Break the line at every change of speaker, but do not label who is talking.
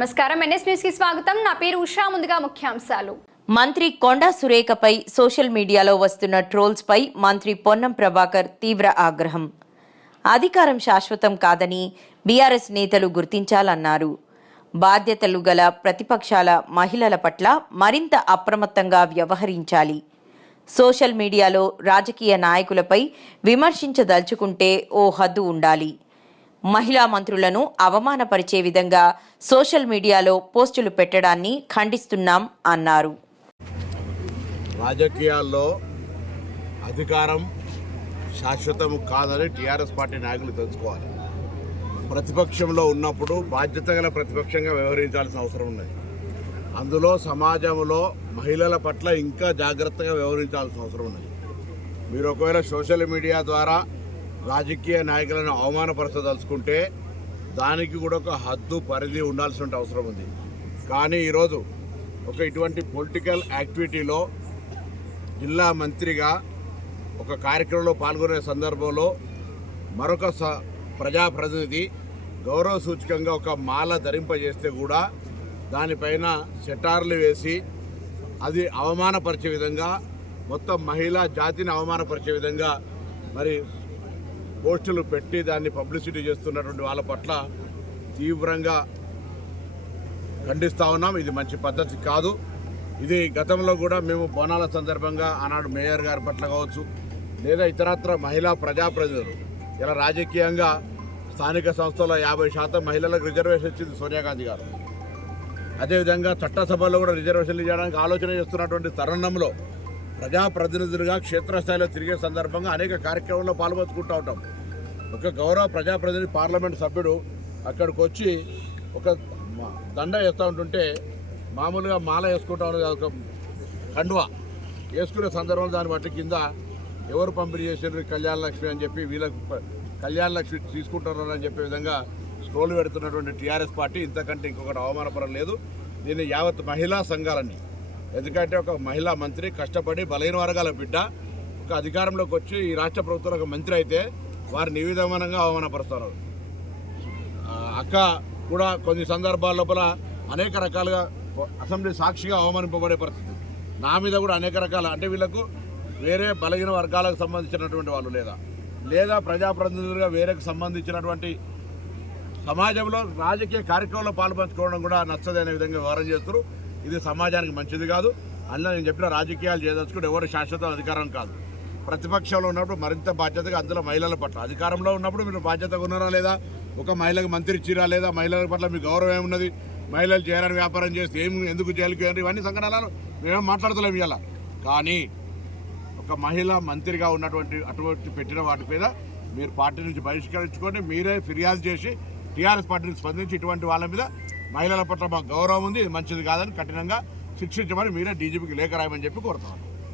నమస్కారం. ఎన్ఎస్ న్యూస్కి స్వాగతం. నా పేరు ఉషా. ముందుగా ముఖ్యాంశాలు.
మంత్రి కొండా సురేఖపై సోషల్ మీడియాలో వస్తున్న ట్రోల్స్పై మంత్రి పొన్నం ప్రభాకర్ తీవ్ర ఆగ్రహం. అధికారం శాశ్వతం కాదని బీఆర్ఎస్ నేతలు గుర్తించాలన్నారు. బాధ్యతలు గల ప్రతిపక్షాల మహిళల పట్ల మరింత అప్రమత్తంగా వ్యవహరించాలి. సోషల్ మీడియాలో రాజకీయ నాయకులపై విమర్శించదలుచుకుంటే ఓ హద్దు ఉండాలి. మహిళా మంత్రులను అవమానపరిచే విధంగా సోషల్ మీడియాలో పోస్టులు పెట్టడాన్ని ఖండిస్తున్నాం అన్నారు.
రాజకీయాల్లో అధికారం శాశ్వతం కాదని టీఆర్ఎస్ పార్టీ నాయకులు తెలుసుకోవాలి. ప్రతిపక్షంలో ఉన్నప్పుడు బాధ్యత గల ప్రతిపక్షంగా వ్యవహరించాల్సిన అవసరం ఉన్నది. అందులో సమాజంలో మహిళల పట్ల ఇంకా జాగ్రత్తగా వ్యవహరించాల్సిన అవసరం ఉన్నది. మీరు ఒకవేళ సోషల్ మీడియా ద్వారా రాజకీయ నాయకులను అవమానపరచదలుచుకుంటే దానికి కూడా ఒక హద్దు పరిధి ఉండాల్సిన అవసరం ఉంది. కానీ ఈరోజు ఒక ఇటువంటి పొలిటికల్ యాక్టివిటీలో జిల్లా మంత్రిగా ఒక కార్యక్రమంలో పాల్గొనే సందర్భంలో మరొక స ప్రజాప్రతినిధి గౌరవ సూచకంగా ఒక మాల ధరింపజేస్తే కూడా దానిపైన సెటార్లు వేసి అది అవమానపరిచే విధంగా మొత్తం మహిళా జాతిని అవమానపరిచే విధంగా మరి పోస్టులు పెట్టి దాన్ని పబ్లిసిటీ చేస్తున్నటువంటి వాళ్ళ పట్ల తీవ్రంగా ఖండిస్తూ ఉన్నాం. ఇది మంచి పద్ధతి కాదు. ఇది గతంలో కూడా మేము బోనాల సందర్భంగా ఆనాడు మేయర్ గారి పట్ల కావచ్చు లేదా ఇతరత్ర మహిళా ప్రజాప్రతినిధులు ఇలా రాజకీయంగా స్థానిక సంస్థలో యాభై శాతం మహిళలకు రిజర్వేషన్ ఇచ్చింది సోనియా గాంధీ గారు. అదేవిధంగా చట్టసభలో కూడా రిజర్వేషన్లు చేయడానికి ఆలోచన చేస్తున్నటువంటి తరుణంలో ప్రజాప్రతినిధులుగా క్షేత్రస్థాయిలో తిరిగే సందర్భంగా అనేక కార్యక్రమాల్లో పాల్పంచుకుంటూ ఉంటాం. ఒక గౌరవ ప్రజాప్రతినిధి పార్లమెంట్ సభ్యుడు అక్కడికి వచ్చి ఒక దండ వేస్తూ ఉంటుంటే మామూలుగా మాల వేసుకుంటా ఉన్నది ఒక కండువా. వేసుకునే సందర్భంలో దాన్ని బట్టి కింద ఎవరు పంపిణీ చేసారు కళ్యాణ లక్ష్మి అని చెప్పి వీళ్ళకి కళ్యాణలక్ష్మి కళ్యాణ లక్ష్మి తీసుకుంటున్నారు అని చెప్పే విధంగా స్క్రోల్ పెడుతున్నటువంటి టీఆర్ఎస్ పార్టీ ఇంతకంటే ఇంకొకటి అవమానపరం లేదు. దీన్ని యావత్ మహిళా సంఘాలన్నీ ఎందుకంటే ఒక మహిళా మంత్రి కష్టపడి బలహీన వర్గాల బిడ్డ ఒక అధికారంలోకి వచ్చి ఈ రాష్ట్ర ప్రభుత్వంలో ఒక మంత్రి అయితే వారిని ఈ విధమానంగా అవమానపరుస్తున్నారు అక్క కూడా కొన్ని సందర్భాల లోపల అనేక రకాలుగా అసెంబ్లీ సాక్షిగా అవమానింపబడే పరిస్థితి. నా మీద కూడా అనేక రకాల అంటే వీళ్ళకు వేరే బలహీన వర్గాలకు సంబంధించినటువంటి వాళ్ళు లేదా లేదా ప్రజాప్రతినిధులుగా వేరేకు సంబంధించినటువంటి సమాజంలో రాజకీయ కార్యక్రమంలో పాల్పంచుకోవడం కూడా నచ్చదనే విధంగా వ్యవహారం చేస్తారు ఇది సమాజానికి మంచిది కాదు. అందులో నేను చెప్పిన రాజకీయాలు చేయదలుచుకుంటే ఎవరు శాశ్వత అధికారం కాదు. ప్రతిపక్షంలో ఉన్నప్పుడు మరింత బాధ్యతగా అందులో మహిళల పట్ల అధికారంలో ఉన్నప్పుడు మీరు బాధ్యతగా ఉన్నారా లేదా? ఒక మహిళకు మంత్రి ఇచ్చిరా లేదా? మహిళల పట్ల మీ గౌరవం ఏమున్నది? మహిళలు చేయాలని వ్యాపారం చేస్తే ఏం ఎందుకు జైలుకి ఇవన్నీ సంఘటనలు మేమేం మాట్లాడతలేము ఇవాళ కానీ ఒక మహిళ మంత్రిగా ఉన్నటువంటి అటువంటి పెట్టిన వాటి మీద మీరు పార్టీ నుంచి బహిష్కరించుకొని మీరే ఫిర్యాదు చేసి టీఆర్ఎస్ పార్టీని స్పందించి ఇటువంటి వాళ్ళ మీద మహిళల పట్ల మాకు గౌరవం ఉంది ఇది మంచిది కాదని కఠినంగా శిక్షించమని మీరే డీజీపీకి లేఖ రాయమని చెప్పి కోరుతున్నాను